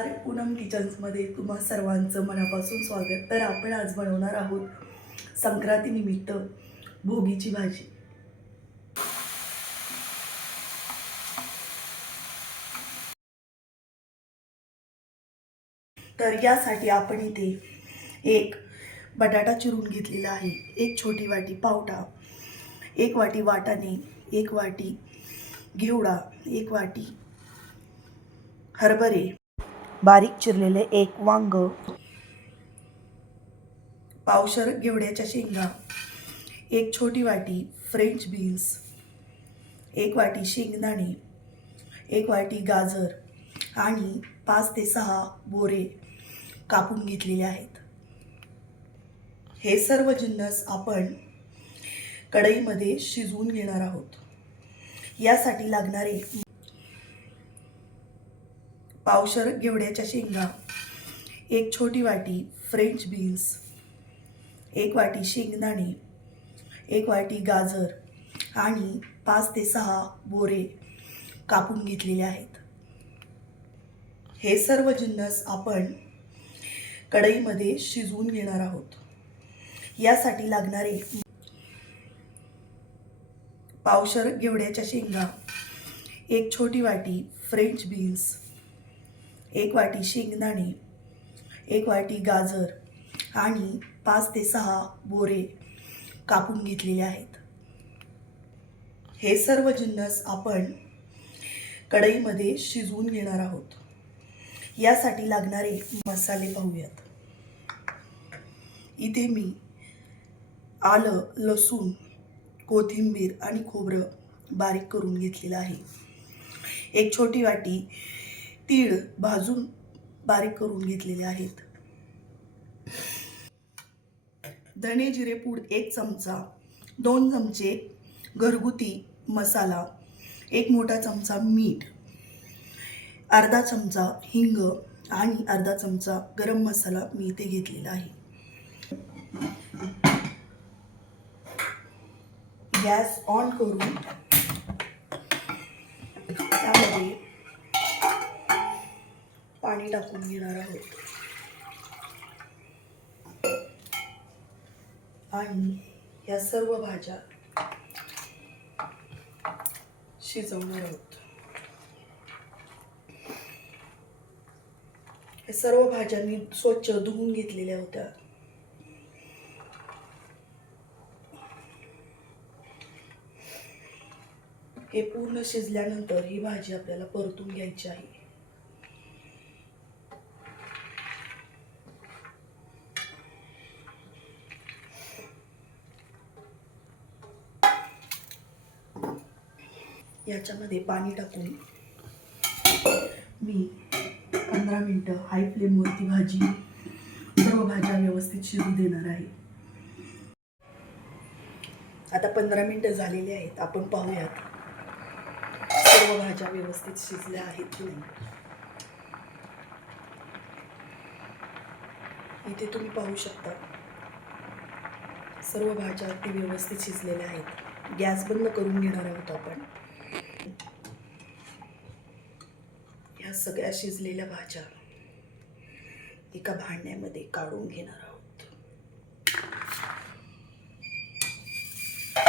नमस्कार पूनम किचन्समध्ये तुम्हा सर्वांचं मनापासून स्वागत. तर आपण आज बनवणार आहोत संक्रांतीनिमित्त भोगीची भाजी. तर यासाठी आपण इथे एक बटाटा चिरून घेतलेला आहे एक छोटी वाटी पावटा एक वाटी वाटाणे एक वाटी घेवडा एक वाटी हरभरे बारीक चिरलेले एक वांग. पावशर घेवड्याच्या शेंगा. एक छोटी वाटी फ्रेंच बीन्स एक वाटी शेंगदाणे. एक वाटी गाजर आणि पाच ते सहा बोरे कापून घेतलेले आहेत. हे सर्व जिन्नस आपण कढईमध्ये शिजवून घेणार आहोत. यासाठी लागणारे पावशर घेवड्याच्या शेंगा. एक छोटी वाटी फ्रेंच बीन्स एक वाटी शेंगदाणे. एक वाटी गाजर आणि पाच ते सहा बोरे कापून घेतलेले आहेत. हे सर्व जिन्नस आपण कढईमध्ये शिजवून घेणार आहोत. यासाठी लागणारे पावशर घेवड्याच्या शेंगा. एक छोटी वाटी फ्रेंच बीन्स एक वाटी शेंगदाणे एक वाटी गाजर आणि पाच ते सहा बोरे कापून घेतलेले आहेत. हे सर्व जिन्नस आपण कढईमध्ये शिजवून घेणार आहोत. यासाठी लागणारे मसाले पाहूयात. इथे मी आलं लसूण कोथिंबीर आणि खोबरं बारीक करून घेतलेलं आहे. एक छोटी वाटी तीळ भाजून बारीक करून घेतलेले आहेत. धने जिरे पूड एक चमचा दोन चमचे घरगुती मसाला एक मोठा चमचा मीठ अर्धा चमचा हिंग आणि अर्धा चमचा गरम मसाला मी इथे घेतलेला आहे. गॅस ऑन करून त्यामध्ये पाणी टाकून घेणार आहोत. आणि या सर्व भाज्या शिजवणार आहोत. हे सर्व भाज्या मी स्वच्छ धुवून घेतलेल्या होत्या. हे पूर्ण शिजल्यानंतर ही भाजी आपल्याला परतून घ्यायची आहे. याच्यामध्ये पाणी टाकून मी पंधरा मिनटं हाय फ्लेमवरती भाजी सर्व भाज्या व्यवस्थित शिजू देणार आहे. आता पंधरा मिनटं झालेली आहेत आपण पाहूयात सर्व भाज्या व्यवस्थित शिजल्या आहेत की नाही. इथे तुम्ही पाहू शकता सर्व भाज्या अगदी व्यवस्थित शिजलेल्या आहेत. गॅस बंद करून घेणार आहोत आपण. ह्या सगळ्या शिजलेल्या भाज्या एका भांड्यामध्ये काढून घेणार आहोत.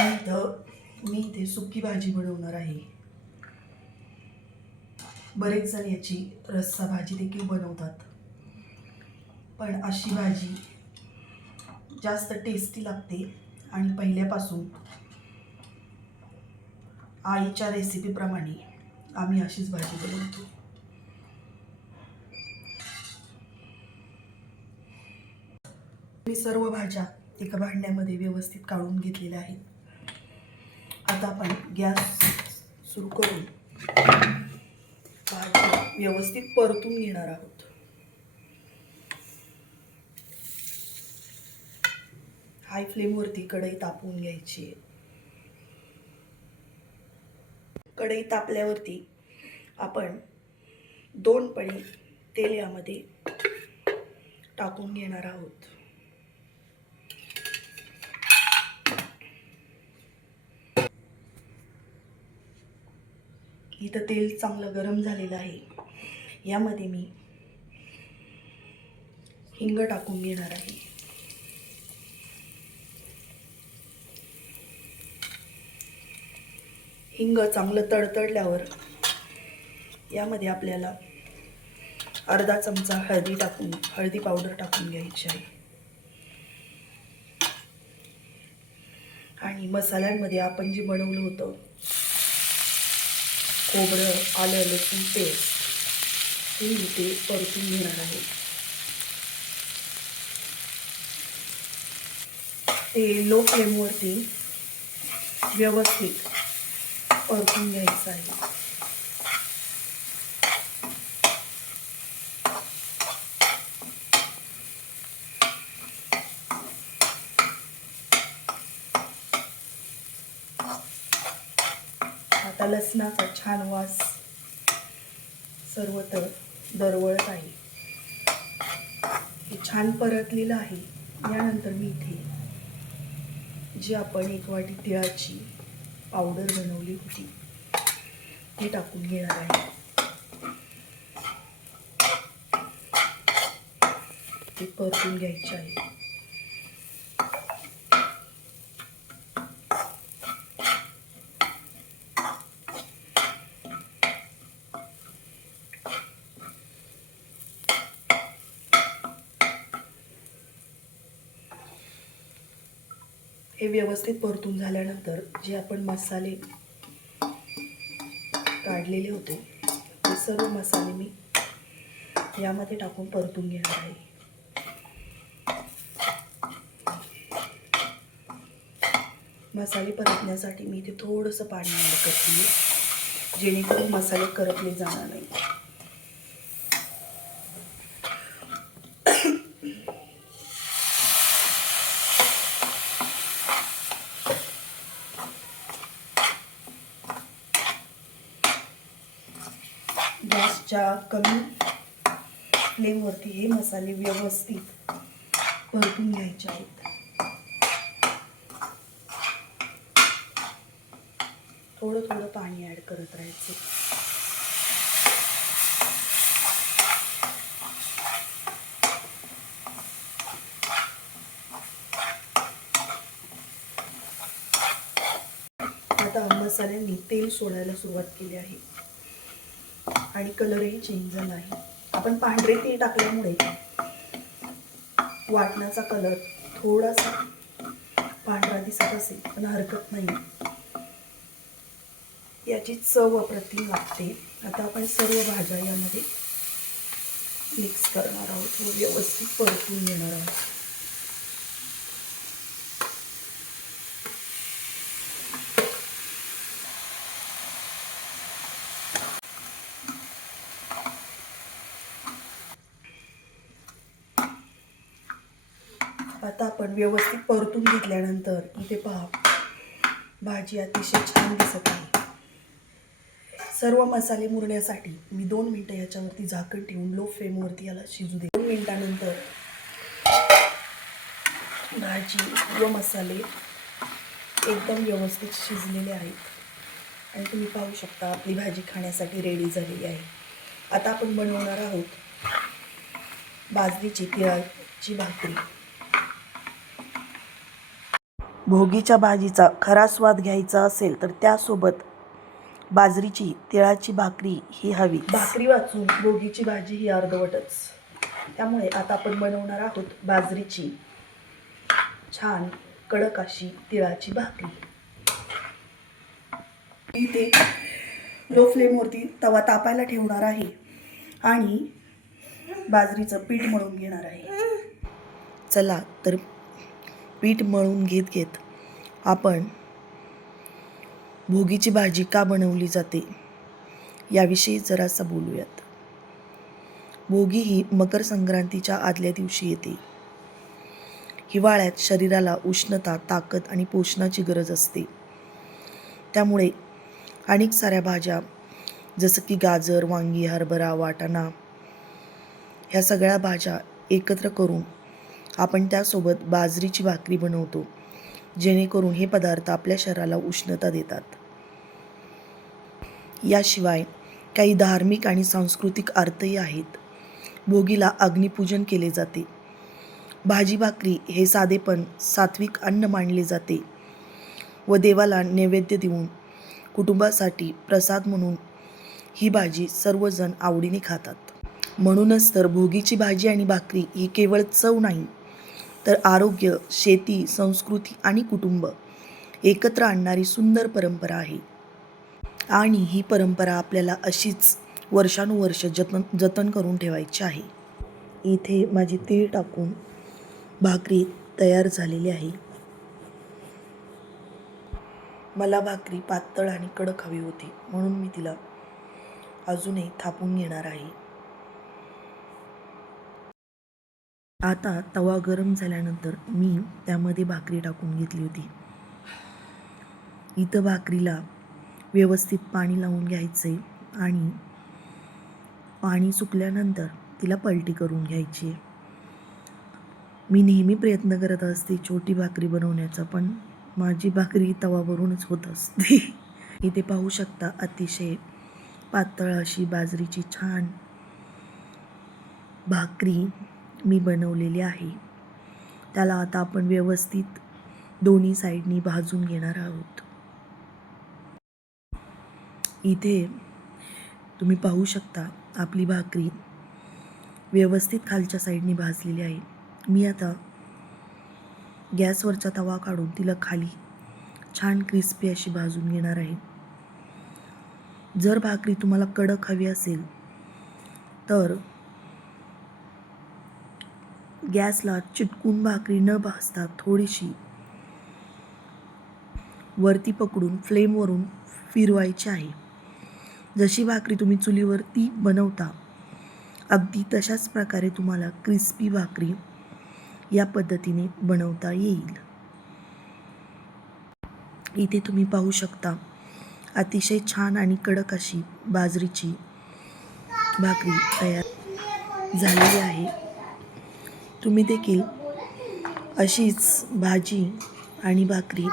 इथं मी इथे सुकी भाजी बनवणार आहे. बरेच जण याची रस्सा भाजी देखील बनवतात. पण अशी भाजी जास्त टेस्टी लागते आणि पहिल्यापासून आईच्या रेसिपीप्रमाणे आम्ही अशीच भाजी बनवतो. मी सर्व भाज्या एका भांड्यामध्ये व्यवस्थित काढून घेतलेल्या आहेत. आता आपण गॅस सुरू करून भाजी व्यवस्थित परतून घेणार आहोत. हाय फ्लेमवरती कढई तापवून घ्यायची आहे. कढई तापल्यावरती आपण दोन पळी तेल यामध्ये टाकून घेणार आहोत. इथं तेल चांगलं गरम झालेलं आहे यामध्ये मी हिंग टाकून घेणार आहे. हिंग चांगलं तडतडल्यावर यामध्ये आपल्याला अर्धा चमचा हळदी टाकून हळदी पावडर टाकून घ्यायची आहे. आणि मसाल्यांमध्ये आपण जे बनवलं होतं खोबरं आलं लसूण पेस्ट. हे इथे ते परतून घेणार आहे. ते लो फ्लेमवरती व्यवस्थित परतून घ्यायचं आहे. आता लसणाचा छान वास सर्वत्र दरवळत आहे. हे छान परतलेलं आहे. यानंतर मी इथे जी आपण एक वाटी तिळाची पावडर बनवली होती ती टाकून घेणार आहे. ती परतून घ्यायची आहे. हे व्यवस्थित परतून झाल्यानंतर जे आपण मसाले काढलेले होते ते सर्व मसाले मी यामध्ये टाकून परतून घेणार आहे. मसाले परतण्यासाठी मी इथे थोडंसं पाणी ॲड करते जेणेकरून मसाले करपले जाणार नाही. च्या कमी फ्लेमवरती हे मसाले व्यवस्थित परतून घ्यायचे आहेत. थोडं थोडं पाणी ॲड करत राहायचं. आता मसाल्यांनी तेल सोडायला सुरुवात केली आहे. आणि कलरही चेंज झाला आहे. आपण पांढरे तीळ टाकल्यामुळे वाटणाचा कलर थोडासा पांढरा दिसत असेल पण हरकत नाही याची चव अप्रतिम लागते. आता आपण सर्व भाज्या यामध्ये मिक्स करणार आहोत. व्यवस्थित परतून घेणार आहोत. आता आपण व्यवस्थित परतून घेतल्यानंतर इथे पहा. भाजी अतिशय छान दिसत आहे. सर्व मसाले मुरण्यासाठी मी दोन मिनटं याच्यावरती झाकण ठेवून लो फ्लेमवरती याला शिजू दे दोन मिनटानंतर भाजी व मसाले एकदम व्यवस्थित शिजलेले आहेत. आणि तुम्ही पाहू शकता आपली भाजी खाण्यासाठी रेडी झालेली आहे. आता आपण बनवणार आहोत बाजरीची तिळाची भाकरी. भोगीच्या भाजीचा खरा स्वाद घ्यायचा असेल तर त्यासोबत बाजरीची तिळाची भाकरी ही हवी. भाकरी वाचून भोगीची भाजी ही अर्धवटच. त्यामुळे आता आपण बनवणार आहोत बाजरीची छान कडक अशी तिळाची भाकरी. इथे लो फ्लेमवरती तवा तापायला ठेवणार आहे आणि बाजरीचं पीठ मळून घेणार आहे. चला तर पीठ मळून घेत घेत आपण भोगीची भाजी का बनवली जाते याविषयी जरासं बोलूयात. भोगी ही मकर संक्रांतीच्या आदल्या दिवशी येते. हिवाळ्यात शरीराला उष्णता ताकद आणि पोषणाची गरज असते. त्यामुळे अनेक साऱ्या भाज्या जसं की गाजर वांगी हरभरा वाटाणा ह्या सगळ्या भाज्या एकत्र करून आपण त्यासोबत बाजरीची भाकरी बनवतो जेणेकरून हे पदार्थ आपल्या शरीराला उष्णता देतात. याशिवाय काही धार्मिक आणि सांस्कृतिक अर्थही आहेत. भोगीला अग्निपूजन केले जाते. भाजी भाकरी हे साधेपण सात्विक अन्न मानले जाते व देवाला नैवेद्य देऊन कुटुंबासाठी प्रसाद म्हणून ही भाजी सर्वजण आवडीने खातात. म्हणूनच तर भोगीची भाजी आणि भाकरी ही केवळ चव नाही तर आरोग्य शेती संस्कृती आणि कुटुंब एकत्र आणणारी सुंदर परंपरा आहे. आणि ही परंपरा आपल्याला अशीच वर्षानुवर्ष जतन जतन करून ठेवायची आहे. इथे माझी तीळ टाकून भाकरी तयार झालेली आहे. मला भाकरी पातळ आणि कडक हवी होती म्हणून मी तिला अजूनही थापून घेणार आहे. आता तवा गरम झाल्यानंतर मी त्यामध्ये भाकरी टाकून घेतली होती. इथं भाकरीला व्यवस्थित पाणी लावून घ्यायचे आणि पाणी सुकल्यानंतर तिला पलटी करून घ्यायची. मी नेहमी प्रयत्न करत असते छोटी भाकरी बनवण्याचा पण माझी भाकरी तवावरूनच होत असते. इथे पाहू शकता अतिशय पातळ अशी बाजरीची छान भाकरी मी बनवलेली आहे. त्याला आता आपण व्यवस्थित दोन्ही साईडनी भाजून घेणार आहोत. इथे तुम्ही पाहू शकता आपली भाकरी व्यवस्थित खालच्या साईडनी भाजलेली आहे. मी आता गॅसवरचा तवा काढून तिला खाली छान क्रिस्पी अशी भाजून घेणार आहे. जर भाकरी तुम्हाला कडक हवी असेल तर गॅसला चिटकून भाकरी न भाजता थोडीशी. वरती पकडून फ्लेमवरून फिरवायची आहे. जशी भाकरी तुम्ही चुलीवरती बनवता अगदी तशाच प्रकारे तुम्हाला क्रिस्पी भाकरी या पद्धतीने बनवता येईल. इथे तुम्ही पाहू शकता अतिशय छान आणि कडक अशी बाजरीची भाकरी तयार झालेली आहे. तुम्ही देखील अशीच भाजी आणि भाकरी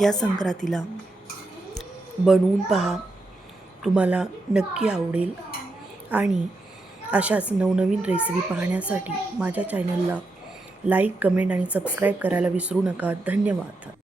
या संक्रांतीला बनवून पहा. तुम्हाला नक्की आवडेल. आणि अशाच नवनवीन रेसिपी पाहण्यासाठी माझ्या चॅनलला लाईक कमेंट आणि सबस्क्राईब करायला विसरू नका. धन्यवाद.